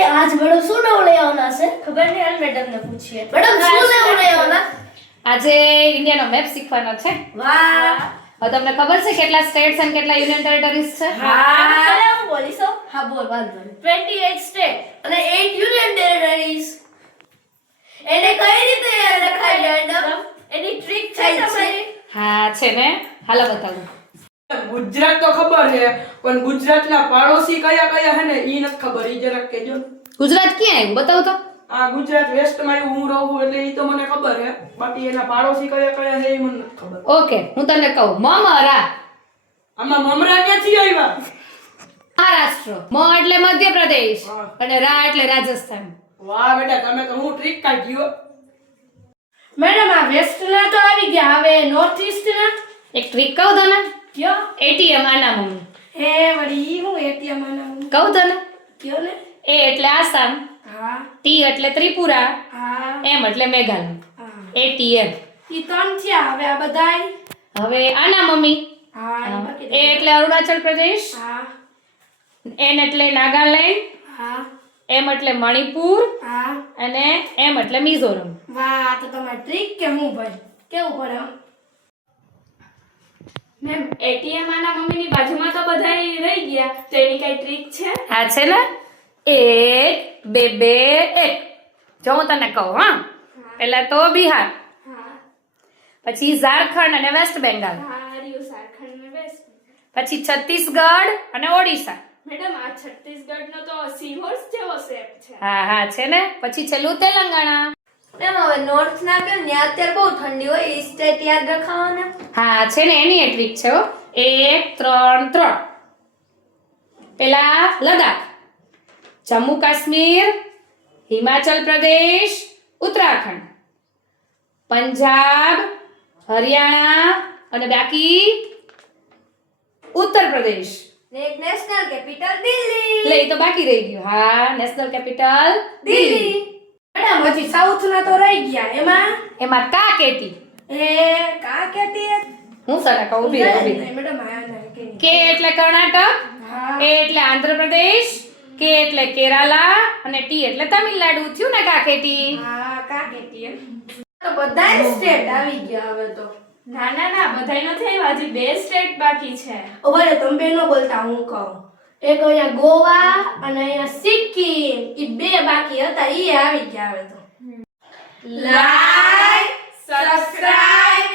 એ આજ મેડમ શું નવું લઈ આવવાના છે? ખબર નહીં, હાલ મેડમને પૂછીએ. મેડમ શું નવું લઈ આવવાના? આજે ઇન્ડિયાનો મેપ શીખવાનો છે. વાહ. હવે તમને ખબર છે કેટલા સ્ટેટ્સ અને કેટલા યુનિયન ટેરિટરીઝ છે? પહેલા હું બોલીશ હો. હા બોલ વાંધો નહીં. 28 સ્ટેટ અને 8 યુનિયન ટેરિટરીઝ. એને કઈ રીતે યાદ રખાય મેડમ? એની ટ્રીક છે તમારી. હા છે ને, હાલો બતાવું. ગુજરાત તો ખબર છે પણ ગુજરાતના પાડોશી કયા કયા હે ને ઈ નથી ખબર. ઈ જરાક કહેજો ને. ગુજરાત ક્યાં આવ્યું બતાવો તો. આ ગુજરાત વેસ્ટમાં હું રહું એટલે ઈ તો મને ખબર છે, બાકી એના પાડોશી કયા કયા છે ઈ મને નથી ખબર. ઓકે, હું તમને કહું. મમરા આમાં મમરા ક્યાંથી આવ્યા? મહારાષ્ટ્ર, મ એટલે મધ્યપ્રદેશ હા. અને રા એટલે રાજસ્થાન. વાહ બેટા, તમે તો હું ટ્રીક કાઢ્યો. મેડમ આ વેસ્ટ ના તો આવી ગયા, હવે નોર્થ ઈસ્ટ ના એક ટ્રીક કહું તને. કયો? એટીએમ આના મમ્મી હે વળી હું એટીએમ આના કહું તને. કયો ને? એ એટલે આસામ, હા ટી એટલે ત્રિપુરા, હા એમ એટલે મેઘાલય. હા. એટીએમ. ઈ ત્રણ થયા, હવે આ બધાય. હવે આના મમ્મી. હા ઈ બાકી એ એટલે અરુણાચલ પ્રદેશ, હા એન એટલે નાગાલેન્ડ, હા એમ એટલે મણિપુર હા. અને એમ એટલે મિઝોરમ. વાહ, તો તમારી ટ્રીક કે હું ભાઈ કેવું પડે આમ? મેમ એટીએમ આના મમ્મીની બાજુમાં તો બધાય રહી ગયા, તો એની કઈ ટ્રીક છે? આ છે ને 1 2 2 1. જો હું તને કહું. હા, પહેલા તો બિહાર, હા પછી ઝારખંડ અને વેસ્ટ બેંગાલ, હા રહ્યું ઝારખંડ ને વેસ્ટ. પછી છત્તીસગઢ અને ઓડિશા. મેડમ આ છત્તીસગઢનો તો સીહોર્સ જેવો શેપ છે. હા હા છે ને. પછી છેલ્લું તેલંગાણા. મેમ હવે નોર્થ ના કે ને અત્યારે બહુ ઠંડી હોય, ઈ સ્ટેટ યાદ રખાવાના. હા છે ને, એની એક ટ્રીક છે હો. 1 3 3. પેલા લદ્દાખ, જમ્મુ કાશ્મીર, હિમાચલ પ્રદેશ, ઉત્તરાખંડ, પંજાબ, હરિયાણા અને બાકી ઉત્તર પ્રદેશ. ને એક નેશનલ કેપિટલ દિલ્હી. એટલે એ તો બાકી રહી ગયું. હા, નેશનલ કેપિટલ દિલ્હી. મેડમ હજી સાઉથ ના તો રહી ગયા, એમાં એમાં કા કેટી. એ કા કેતી હું સર કહું ઊભી રહો, ઊભી રહો. મેડમ આયા ના કે કે એટલે કર્ણાટક, હા એ એટલે આંધ્રપ્રદેશ, કે એટલે કેરાલા અને ટી એટલે તમિલનાડુ. થયું ને કા કેટી. હા કા કેતી એમ. તો બધાય સ્ટેટ આવી ગયા હવે તો. ના ના ના, બધાય નથી આવ્યા, હજી 2 સ્ટેટ બાકી છે. ઓરે તમે નો બોલતા, હું કહું. એક અહીંયા ગોવા અને અહીંયા સિક્કિમ, ઈ બે બાકી હતા, ઈ આવી ગયા હવે તો. Like, subscribe